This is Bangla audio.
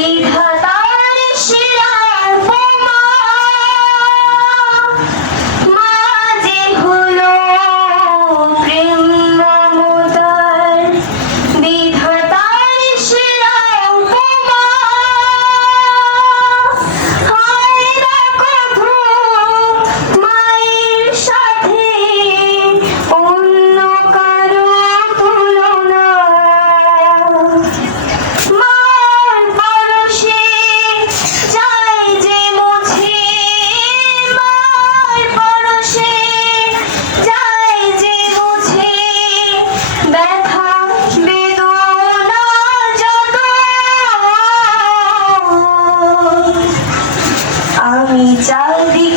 Because আমি চারদিকে বলি